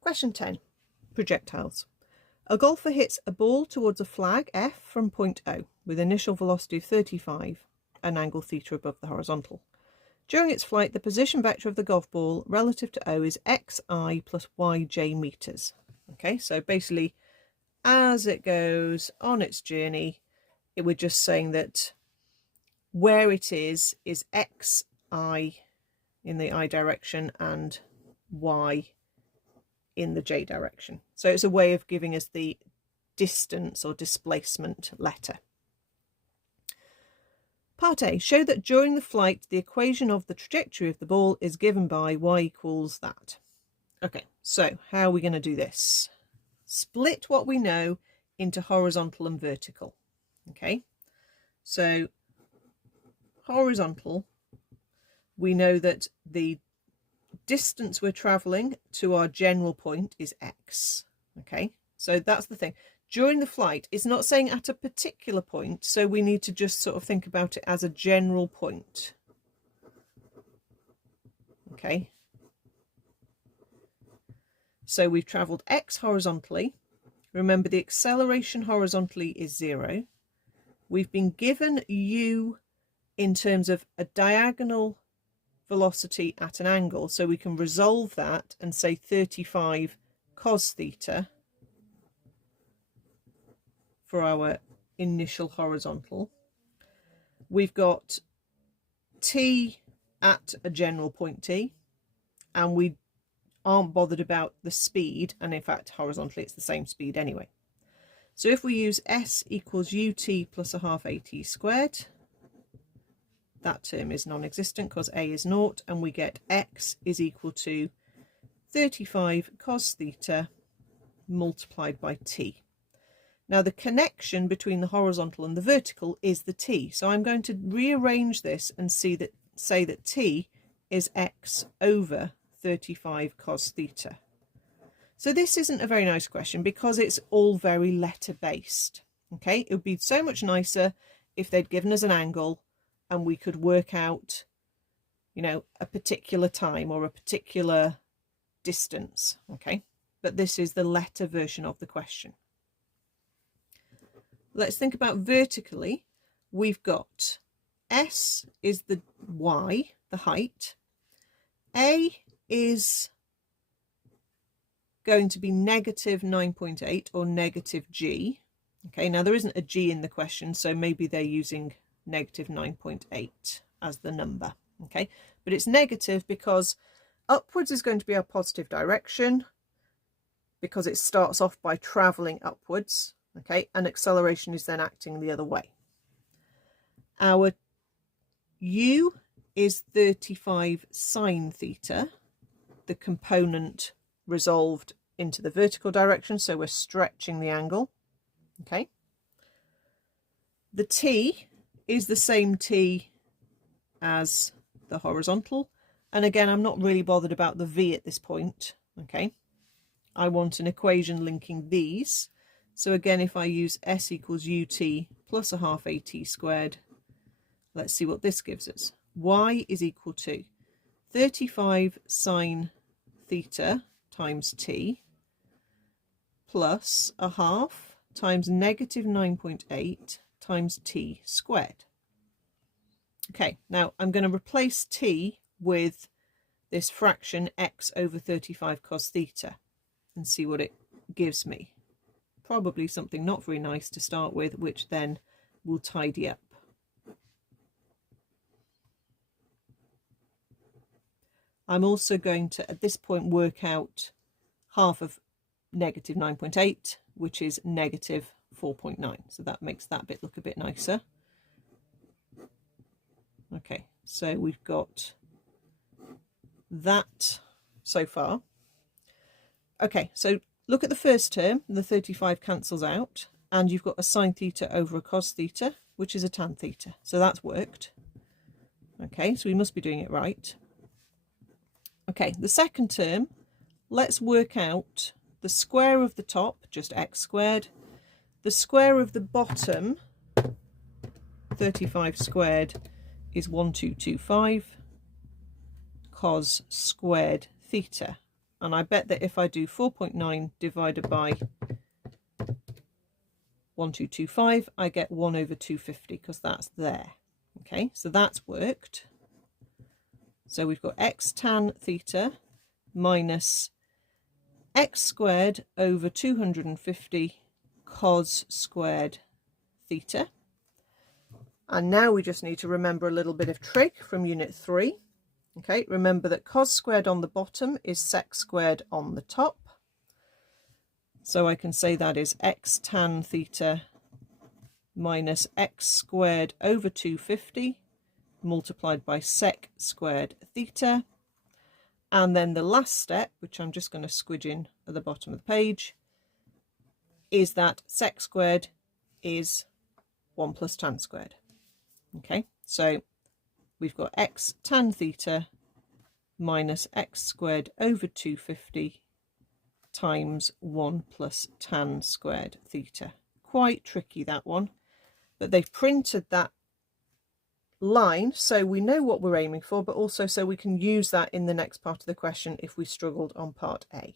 Question 10. Projectiles. A golfer hits a ball towards a flag F from point O with initial velocity of 35 and angle theta above the horizontal. During its flight, the position vector of the golf ball relative to O is xi plus yj meters. Okay, so basically, as it goes on its journey, we're just saying that where it is xi in the I direction and y in the j direction. So it's a way of giving us the distance or displacement letter. Part A, show that during the flight the equation of the trajectory of the ball is given by y equals that. Okay, so how are we going to do this? Split what we know into horizontal and vertical. Okay, so horizontal, we know that the distance we're traveling to our general point is x. Okay, so that's the thing. During the flight, it's not saying at a particular point, so we need to just sort of think about it as a general point. Okay, so we've travelled x horizontally. Remember, the acceleration horizontally is 0. We've been given u in terms of a diagonal velocity at an angle, so we can resolve that and say 35 cos theta for our initial horizontal. We've got t at a general point t, and we aren't bothered about the speed, and in fact horizontally it's the same speed anyway. So if we use s equals ut plus a half at squared, that term is non-existent because a is 0, and we get x is equal to 35 cos theta multiplied by t. Now the connection between the horizontal and the vertical is the t, so I'm going to rearrange this and say that t is x over 35 cos theta. So this isn't a very nice question because it's all very letter based. Okay, it would be so much nicer if they'd given us an angle and we could work out, you know, a particular time or a particular distance. Okay, but this is the letter version of the question. Let's think about vertically. We've got s is the y, the height. A is going to be negative 9.8 or negative g. Okay, now there isn't a g in the question, so maybe they're using negative 9.8 as the number. Okay, but it's negative because upwards is going to be our positive direction because it starts off by traveling upwards. Okay, and acceleration is then acting the other way. Our u is 35 sine theta, the component resolved into the vertical direction, so we're stretching the angle. Okay, the t is the same t as the horizontal, and again I'm not really bothered about the v at this point. Okay, I want an equation linking these. So again, if I use s equals ut plus a half at squared, let's see what this gives us. Y is equal to 35 sine theta times t plus a half times negative 9.8 times t squared. Okay, now I'm going to replace t with this fraction x over 35 cos theta and see what it gives me. Probably something not very nice to start with, which then will tidy up. I'm also going to, at this point, work out half of negative 9.8, which is negative 4.9. So that makes that bit look a bit nicer. Okay, so we've got that so far. Okay, so look at the first term, the 35 cancels out, and you've got a sine theta over a cos theta, which is a tan theta. So that's worked. Okay, so we must be doing it right. Okay, the second term, let's work out the square of the top, just x squared, the square of the bottom, 35 squared, is 1225 cos squared theta. And I bet that if I do 4.9 divided by 1225, I get 1 over 250 because that's there. Okay, so that's worked. So we've got x tan theta minus x squared over 250 cos squared theta. And now we just need to remember a little bit of trig from unit 3. Okay, remember that cos squared on the bottom is sec squared on the top. So I can say that is x tan theta minus x squared over 250 multiplied by sec squared theta. And then the last step, which I'm just going to squidge in at the bottom of the page, is that sec squared is 1 plus tan squared. Okay, so we've got x tan theta minus x squared over 250 times 1 plus tan squared theta. Quite tricky, that one, but they've printed that line so we know what we're aiming for, but also so we can use that in the next part of the question if we struggled on part A.